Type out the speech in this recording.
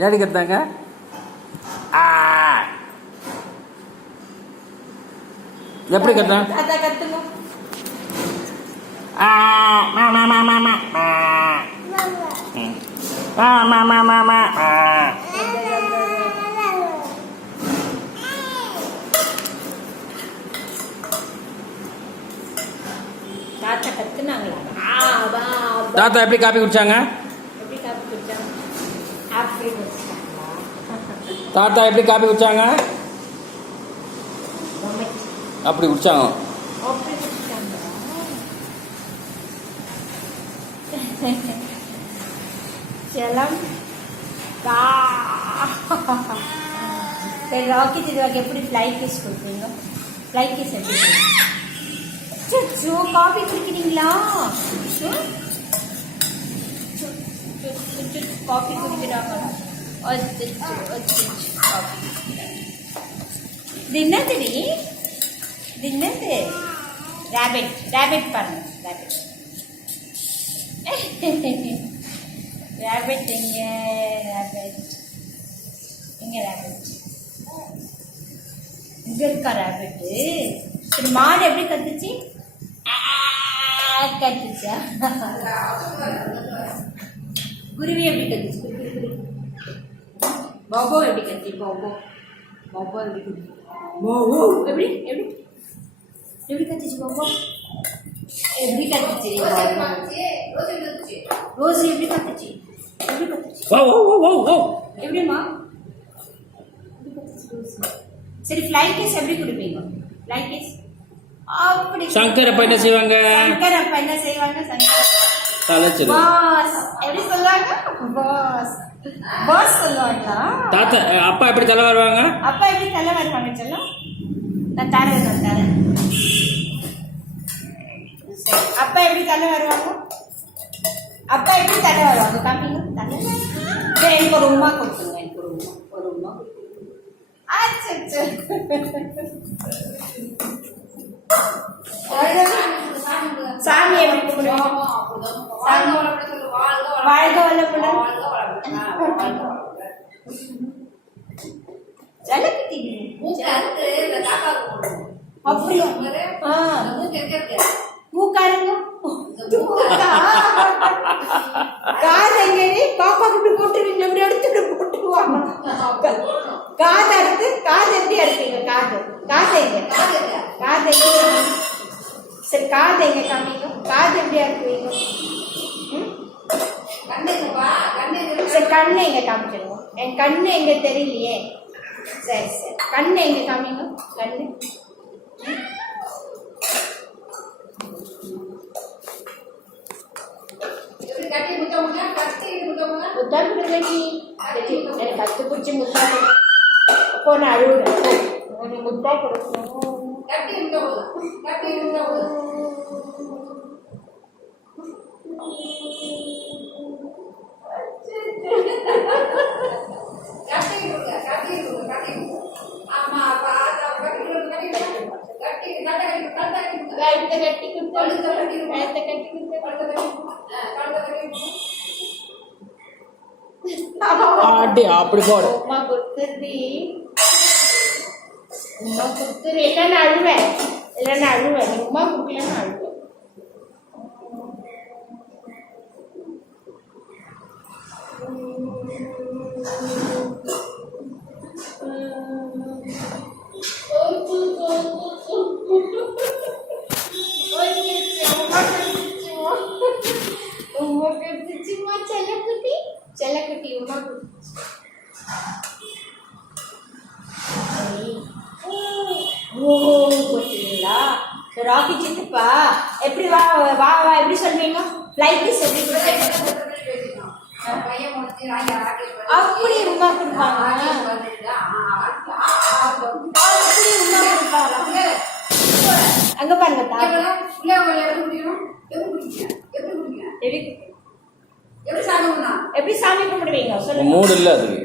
Daddy கத்தாங்க. எப்படி கத்தான்? தாத்தா எப்படி காப்பி குடிச்சாங்க? தாத்தா எப்படி காப்பி குடிச்சாங்க? அப்படி குடிச்சாங்க. சரி, ராக்கி திருவாக்கு எப்படி ஃப்ளை கிஸ் கொடுப்பீங்க? ஃப்ளை கிஸ் எப்படி? காஃபி குடிக்கிறீங்களா? காஃபி குடிக்கிறாங்க. தின்னதுடி தின்னது. ரேபிட் ரேபிட் பாருங்க. ரேபிட் ரேபிட் எங்க? ரேபிட் எங்க? ரேபிட் இங்க இருக்கா ரேபிட்? சரி, மாடு எப்படி கத்துச்சு? கத்துச்சா? குருவி எப்படி கத்துச்சு? பாபோ எப்படி கத்தி? பாபோ பாபோ எப்படி கத்தி? பாபோ எப்படி எப்படி எப்படி கத்துச்சு? பாபோ எப்படி கத்துச்சு? ரோஸ் எப்படி கத்துச்சு? எப்படி கத்துச்சு? எப்படிமா சரி, ஃப்ளை கிஸ் எப்படி கொடுப்பீங்க? ஃப்ளை கிஸ் அப்படி. சங்கர் அப்பா என்ன செய்வாங்க? சங்கர் அப்பா என்ன செய்வாங்க? சங்கர் தலைச்சது பாஸ் எப்படி சொல்லுவாங்க? பாஸ் பாஸ் சொல்லுவாங்களா? தாத்தா அப்பா எப்படி தலை வருவாங்க? அப்பா எப்படி தலை வருவாங்க? சொல்லும். நான் தரேன். அப்பா எப்படி தலை வருவாங்க? அப்பா எப்படி தலை வருவாங்க? காமிங்க தலை. எனக்கு ஒரு உமா கொடுத்துங்க. எனக்கு ஒரு உமா சாமி எப்படி கும்பிடுவோம்? வாழ்க வளமுடன். அப்படியா? மூக்காருங்க. காது எங்கடி? பாப்பாக்கு இப்படி போட்டுருவீங்க. இப்படி எடுத்து போட்டுருவாங்க. காது அடுத்து காது எப்படி அடிப்பீங்க? காது காது எங்க? காது எங்க? சரி, காது எங்க காமிங்க. காது எப்படி அடிப்பீங்க? சரி, கண்ணு எங்க காமிச்சிருங்க. என் கண்ணு எங்க தெரியலையே. சரி சரி, கண்ணு எங்க காமிங்க. கண்ணு முத்தா கொடுங்கடி. எனக்கு கத்து பிடிச்சி முத்தா கொடு. அப்போ நான் அழுவுறேன். முத்தா கொடுக்கணும். அப்படி போடு. உமா கொடுத்துருதி. உமா கொடுத்துரு. இல்லைன்னா அழுவேன். இல்லைன்னா அழுவேன். நீ உமா கொடுக்கலன்னு அழுவேன். செல்லக்குட்டி உமா கொடுத்தீங்களா? ராக்கி சித்தப்பா எப்படி வா வா வா எப்படி சொல்வீங்க? ஃப்ளைட் எப்படி கொடுப்பீங்க? அப்படி உமா கொடுப்பாங்க. அப்படி உமா கொடுப்பாங்க. அங்க பாருங்க. எப்படி சாமி கும்பிடுவீங்க? சொல்லுங்க. மூடு இல்ல அதுக்கு.